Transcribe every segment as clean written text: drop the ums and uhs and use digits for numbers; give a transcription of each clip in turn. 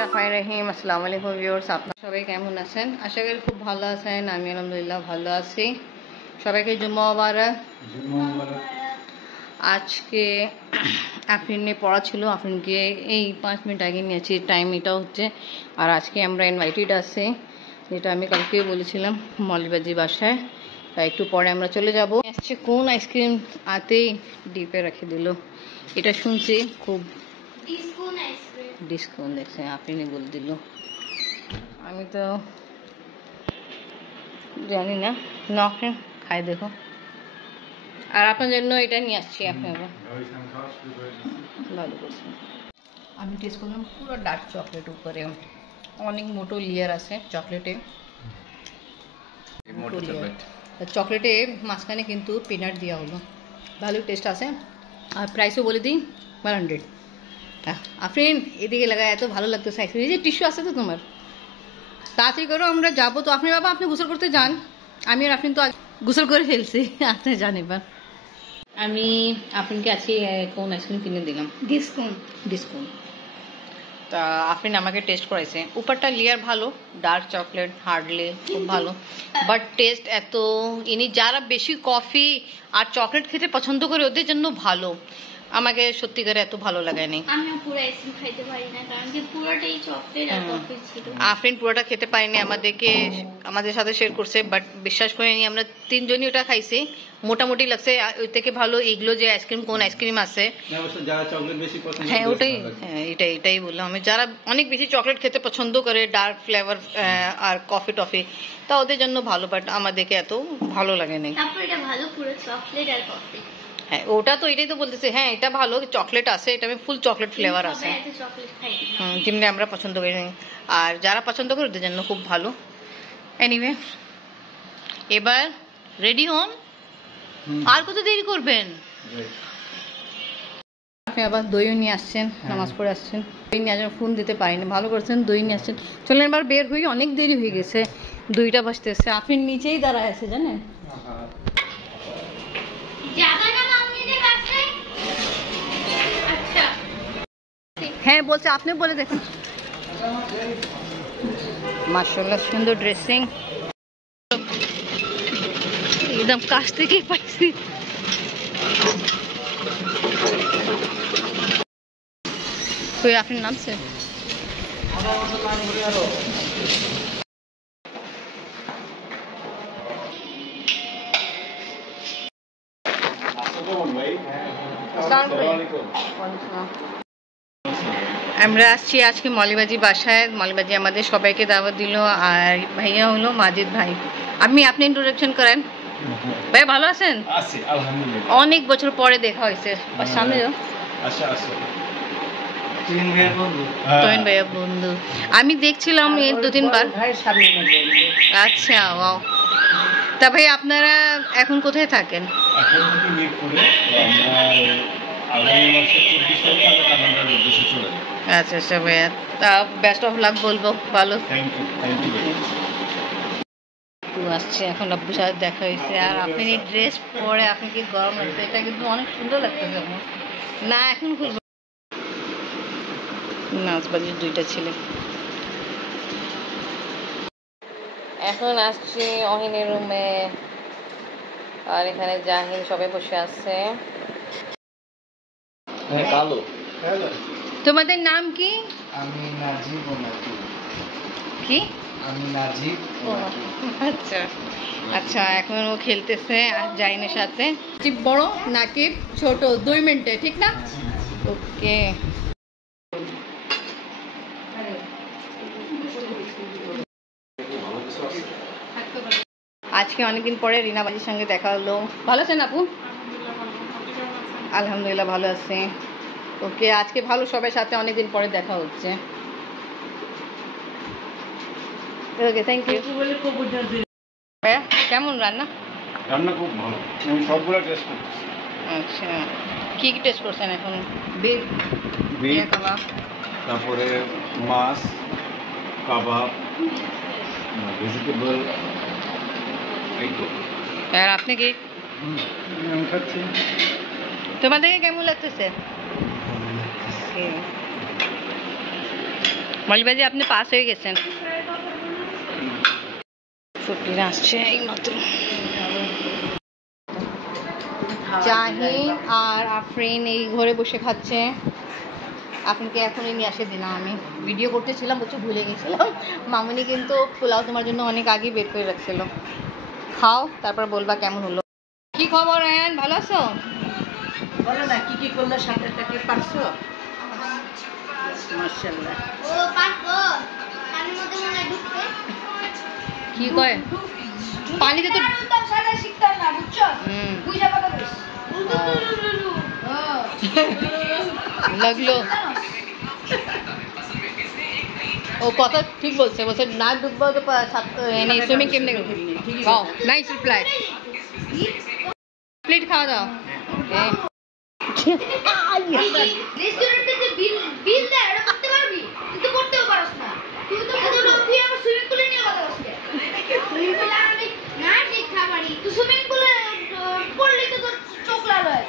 রহিম আসসালামু আলাইকুম ভিউয়ার্স, আপনারা সবাই কেমন আছেন? আশা করি খুব ভালো আছেন। আমি আলহামদুলিল্লাহ ভালো আছি। সবাইকে জুম্মা মুবারক। আজকে আফরিনে পড়া ছিল, আফরিনকে এই 5 মিনিট আগে নিয়েছি, টাইম এটা হচ্ছে। আর আজকে আমরা ইনভাইটেড আছি, যেটা আমি কালকে বলেছিলাম মৌলভীবাজার বাসায়। তাই একটু পরে আমরা চলে যাব। আসছে কোন আইসক্রিম আতেই ডিপে রেখে দিল, এটা শুনছি খুব ডিসকাউন্ট দেখছে, আপনি বলে দিল। আমি তো জানি না, নখেন খাই দেখো। আর আপনার জন্য এটা নিয়ে আসছি, আপনি আবার ভালো করছেন। আমি টেস্ট করলাম পুরো ডার্ক চকলেট, উপরে অনেক মোটো লেয়ার আছে চকলেটে, চকলেটে মাঝখানে কিন্তু পিনাট দেওয়া হলো। ভালো টেস্ট আছে। আর প্রাইসও বলে দিই 100। আফরিন এদিকে লাগা, এত ভালো লাগতেছে আইসক্রিম। এই যে টিস্যু আছে তো তোমার, তাড়াতাড়ি করো, আমরা যাবো তো। আপনি বাবা আপনি গোসল করতে যান, আমি আর আপনি তো গোসল করে ফেলছি, আপনি জান। এবার আমি আপনাকে আজকে কোন আইসক্রিম কিনে দিলাম ডিসকাউন্ট। তা আফরিন আমাকে টেস্ট করাইছে। উপরটা লেয়ার ভালো, ডার্ক চকলেট হার্ডলি খুব ভালো, বাট টেস্ট এত ইনি যারা বেশি কফি আর চকলেট খেতে পছন্দ করে ওদের জন্য ভালো। আমাকে সত্যিকারে এত ভালো লাগায়নি। আমি পুরো আইসক্রিম খাইতে পারি না, কারণ কি পুরোটাই চকলেট আর কফি ছিল। আফরিন পুরোটা খেতে পারিনি, আমাদের সাথে শেয়ার করছে, বাট বিশ্বাস করিনি। আমরা তিনজনই ওটা খাইছি, মোটামুটি লাগছে। ওই থেকে ভালো এগুলো যে আইসক্রিম, কোন আইসক্রিম আছে, হ্যাঁ ওটাই, হ্যাঁ এটাই বললাম আমি। যারা অনেক বেশি চকলেট খেতে পছন্দ করে, ডার্ক ফ্লেভার আর কফি টফি, তা ওদের জন্য ভালো, বাট আমাদেরকে এত ভালো লাগে নাই। তারপর এটা ভালো পুরো চকলেট আর কফি। হ্যাঁ ওটা তো এটাই তো বলতেছে, হ্যাঁ এটা ভালো, চকলেট আছে, এটা আমি ফুল চকলেট ফ্লেভার আছে, যেমনি আমরা পছন্দ করি। আর যারা পছন্দ করে ওদের জন্য খুব ভালো। এনিওয়ে এবার রেডি হন, আর কত দেরি করবেন? আপনি আবার দইও নিয়ে আসছেন, নামাজ পড়ে আসছেন। দই নিয়ে আসবেন, ফোন দিতে পারিনি, ভালো করছেন দই নিয়ে আসছেন। চলেন এবার বের হই, অনেক দেরি হয়ে গেছে, 2টা বাজতেছে। আপনি নিচেই দাঁড়ায় আছে জানেন। হ্যাঁ বলছে, আপনি বলে দেখুন। মাশাআল্লাহ সুন্দর ড্রেসিং, একদম কাছ থেকেই পাইছি। কই আপনার নামছে? আমরা আসছি আজকে মৌলভীবাজার বাসায়। মৌলভীবাজার আমাদের সবাইকে দাওয়াত দিল, আর ভাইয়া হলো মাজিদ ভাই। আপনি ইন্ট্রোডাকশন করেন। ভাই ভালো আছেন? আছি আলহামদুলিল্লাহ, অনেক বছর পরে দেখা হয়েছে। সামনে যাও। তোহিন ভাইয়া বন্ধু, আমি দেখছিলাম 2-3 বার। আচ্ছা ওয়াও। তা ভাই আপনারা এখন কোথায় থাকেন? আচ্ছা আচ্ছা ভাইয়া, তা বেস্ট অফ লাক বলবো, ভালো আসছে। এখন আব্বুর সাথে দেখা হয়েছে। আর আপনি ড্রেস পরে আপনি কি গরম লাগছে? এটা কিন্তু অনেক সুন্দর লাগতেছে আমার। না এখন খুলবো, নাচবাজির 2টা ছেলে। এখন আসছি অহিনের রুমে, আর এখানে জাহিন সবাই বসে আছে। তোমাদের নাম কি? আমি নাজিব ও নাকি। কি? আমি নাজিব ও নাকি। আচ্ছা আচ্ছা, এখন ও খেলতেছে জাহিনের সাথে। বড় নাকিব ছোট, 2 মিনিটে, ঠিক না? ওকে। আজকে অনেকদিন পরে রিনা বাজির সঙ্গে দেখা হলো। ভালো আছেন আপু? আলহামদুলিল্লাহ ভালো আছে। ওকে আজকে ভালো, সবার সাথে অনেকদিন পরে দেখা হচ্ছে। Okay thank you. ভাইয়া কেমন রান্না? রান্না খুব ভালো, আমি সবগুলো টেস্ট করছি। আচ্ছা কি কি টেস্ট করছেন এখন? বিফ, কাবাব, তারপরে মাছ, কাবাব, ভেজিটেবল, এই তো। আর আপনি কি? আমি খাচ্ছি। তোমাদেরকে কেমন লাগতেছে? মলিবাজি আপনি পাস হয়ে গেছেন। ছুটিরা আসছে এই মাত্র। জাহিন আর আফরিন এই ঘরে বসে খাচ্ছে। আপনাকে এখনই নিয়ে আসে দিলাম, আমি ভিডিও করতেছিলাম, বলছি ভুলে গেছিলাম। মামুনি কিন্তু পোলাও তোমার জন্য অনেক আগে বের করে রাখছিল। খাও, তারপর বলবা কেমন হলো। কি খবর রায়ান, ভালো আছো? বলো না কি কি করলে সামনেটাকে পারছো? মাশাআল্লাহ। ও পারবো পানির মধ্যে মনে ঢুকছে কি কয় পানিতে তো একদম সাদা শিখতাম না বুঝছো বুঝা কথা কইছ লাগলো। ও কথা ঠিক বলছে, বলছে না ডুববো তো সুইমিং কেমনে করবো। বাও নাইস রিপ্লাই। প্লেট খাওয়া দাও। রেস্টুরেন্টে যে বিল দেয় এটা করতে পারবি? তুই তো করতেও পারছ না। তুই তো তুই আমার সুইমিং পুলে নিয়ে কথা বলছিস। সুইমিং পুলে আমি না শিখা পারি। তুই সুইমিং পুলে পড়লি তো তোর চোখ লাল হয়।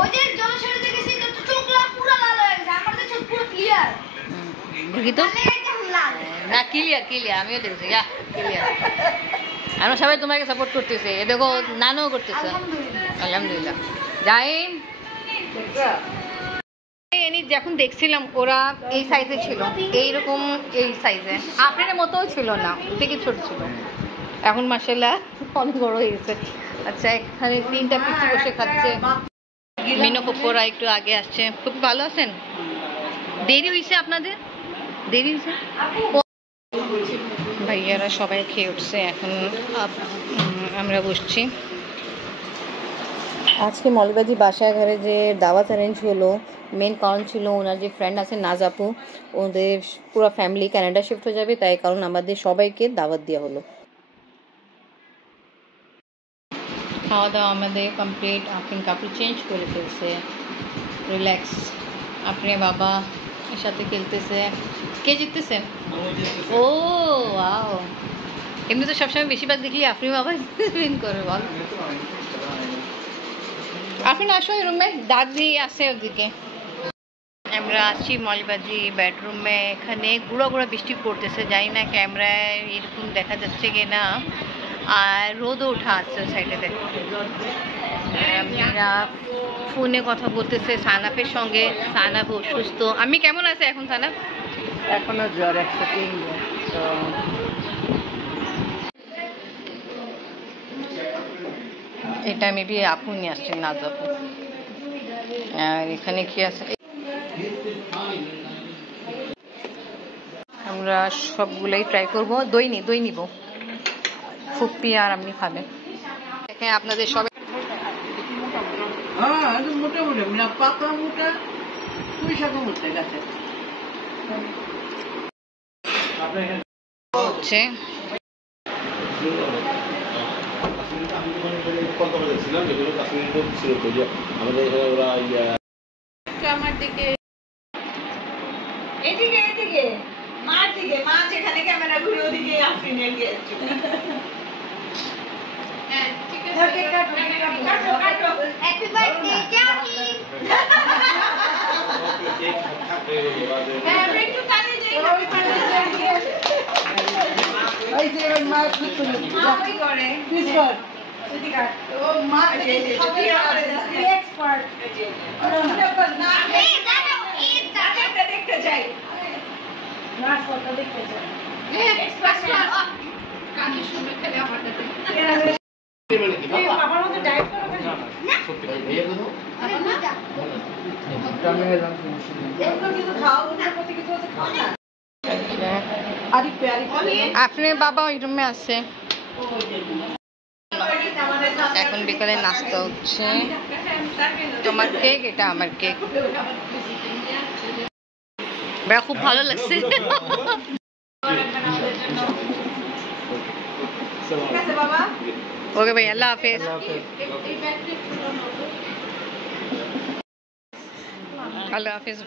ওই যে জলসারিতে গেছি তো চোখ লাল পুরো লাল হয়ে গেছে। আমার তো চোখ পুরো ক্লিয়ার। দেখি তো একদম লাল। না, ক্লিয়ার ক্লিয়ার, আমিও দেখছি। ক্লিয়ার। আমরা সবাই তোমাকে সাপোর্ট করতেছে। এ দেখো নানও করতেছে। আলহামদুলিল্লাহ। জাহিন যখন দেখছিলাম ওরা এই সাইজে ছিল, এইরকম এই সাইজে আপনার মতোও ছিল না, থেকে ছোট ছিল। এখন মাশাআল্লাহ অনেক বড় হয়ে গেছে। আচ্ছা, এখানে 3টা পিচ্ছি বসে খাচ্ছে। মিনো পকোড়া একটু আগে আসছে। খুব ভালো আছেন? দেরি হয়েছে আপনাদের? দেরি হয়েছে? ভাইয়ারা সবাই খেয়ে উঠছে, এখন আমরা বসছি। আজকে মলিবাজি বাসায় ঘরে যে দাওয়াত অ্যারেঞ্জ হলো, মেন কারণ ছিল ওনার যে ফ্রেন্ড আছে নাজাপু, ওদের পুরো ফ্যামিলি কানাডা শিফট হয়ে যাবে, তাই কারণ আমাদের সবাইকে দাওয়াত দেওয়া হলো। খাওয়া দাওয়া আমাদের কমপ্লিট। আপনি কাপড় চেঞ্জ করে ফেলছে, রিল্যাক্স। আপনি বাবা এর সাথে খেলতেছে। কে জিততেছেন? ও ওয়াও, এমনি তো সবসময় বেশিরভাগ দেখি আপনি বাবা উইন করে। বল আপনি আসো রুমে, দাদি আছে ওদিকে। আমরা আছি মলিবাজি বেডরুমে। এখানে গুঁড়ো গুঁড়ো বৃষ্টি পড়তেছে, জানি না ক্যামেরায় এরকম দেখা যাচ্ছে কি না। আর রোদও ওঠা আছে সাইডে। দেখো আমরা ফোনে কথা বলতেছে সানাফের সঙ্গে। সানাফ অসুস্থ। আমি কেমন আছে এখন সানাফ? এখনো জ্বর 103 তো এটা মেবি আপু নিয়ে আসছেন, না আপু। আর এখানে কি আছে, আমরা সবগুলোই ট্রাই করবো। দই নিব, ফুপি আর আপনি খাবেন। দেখেন আপনাদের সবাই হ্যাঁ মোটামুটি না পাকা মোটা পুঁই শাক মোটা গাছে হচ্ছে। আমার দিকে এদিকে এদিকে মার দিকে, মা যেখানে ক্যামেরা ঘুরে ওদিকে আফরিনে গিয়ে হ্যাপি বার্থডে জাহিন। হ্যাঁ একটু কানে যাই হ্যাপি বার্থডে ওই যে ওই মা কি করে প্লিজ কর ও মা সবই করে এক্সপার্ট না এই দাদা এই দাদা দেখতে চাই না ফটো দেখতে চাই এক্সপার্ট কাকে শুনে ফেলে আমার কাছে বাবার মতো ডায়েট করো না সত্যি ভাইয়া তো আরে না এগুলো কিন্তু খাও না প্রতি কিছু আছে খাও না আপনি বাবা ওই রুমে আছে। এখন বিকালে নাস্তা হচ্ছে। তোমার কেক, এটা আমার কেক। খুব ভালো লাগছে। ওকে ভাই, আল্লাহ হাফেজ। আল্লাহ হাফেজ।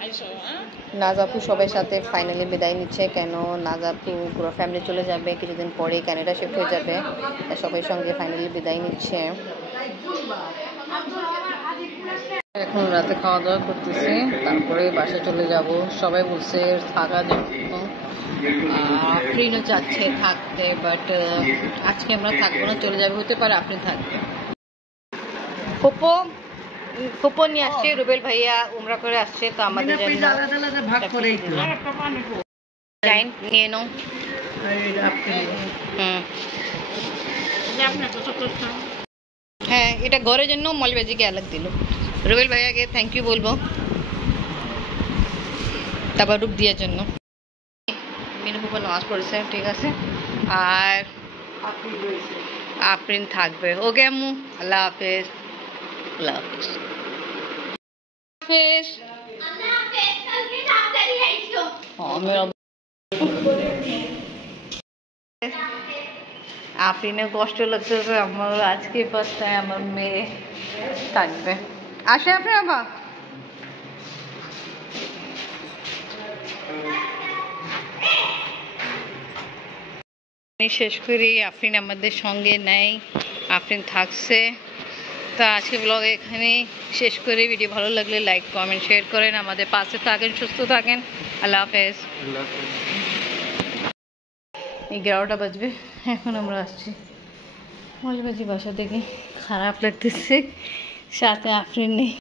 নাজাপু সবার সাথে ফাইনালি বিদায় নিচ্ছে, কেন নাজাপু পুরো ফ্যামিলি চলে যাবে, কিছুদিন পরে কানাডা শিফট হয়ে যাবে, সবাই সঙ্গে ফাইনালি বিদায় নিচ্ছে। এখন এখন রাতে খাওয়া দাওয়া করতেছি, তারপরে বাসা চলে যাব। সবাই বলছে থাকার জন্য, আফরিনও চাচ্ছে থাকতে, বাট আজকে আমরা থাকবো না, চলে যাবে। হতে পারে আপনি থাকবেন। ফুপো নিয়ে আসছে, রুবেল ভাইয়া উমরা করে আসছে, তো আমাদের জন্য ভাগ করেই তো লাইন নিয়ে নাও। হ্যাঁ, এটা ঘরের জন্য মলবাজিকে আলাগ দিল। রুবেল ভাইয়াকে থ্যাংক ইউ বলবো তাবারুক দেওয়ার জন্য। মিনু ফুপা নামাজ পড়েছে, ঠিক আছে। আর আফরিন থাকবে। ওকে আম্মু, আল্লাহ হাফেজ। আল্লাহ হাফেজ। হাফেজ। আল্লাহ হাফেজ, কালকে তাড়াতাড়ি আইসো। আফরিনের কষ্ট লাগতেছে, আমার আজকে ফার্স্ট টাইম আমার মেয়ে থাকবে। আসে আপনি বাবা, আমি শেষ করি। আফরিন আমাদের সঙ্গে নেই, আফরিন থাকছে। তা আজকে ব্লগ এখানে শেষ করি। ভিডিও ভালো লাগলে লাইক কমেন্ট শেয়ার করেন, আমাদের পাশে থাকেন, সুস্থ থাকেন। আল্লাহ হাফেজ। 11টা বাজবে, এখন আমরা আসছি মলবাজি বাসা থেকে। খারাপ লাগতেছে, সাথে আফরিন নেই।